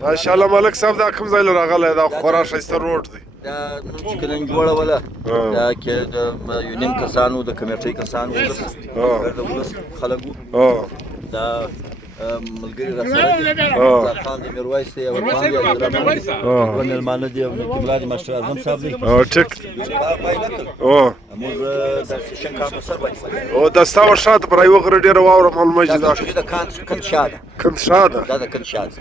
ماشاءالله ملک صاحب دا کوم ځای له راغلی دا خورا ښایسته روډ دی دا نن چې کله جوړوله دا کې د یو نیم کسانو د کمیټۍ کسانو د ولس خلک وو دا ملګري راسره دي خان د میرویس دی او افغان دی او مېلمانه دي او کبلا د ماشټر اعظم صاحب دی ټیک موږ د سیشن کار په سر باندې او دا ستا شاته پر یوه غره ډېره واوره معلومه چې دا د کند شاده دا د کند شاده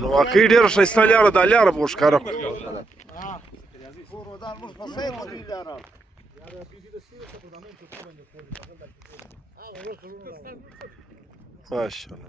نو واقعي ډېره ښایسته لاره دا لاره به ښکاره کړو ماشاءالله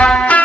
Bye.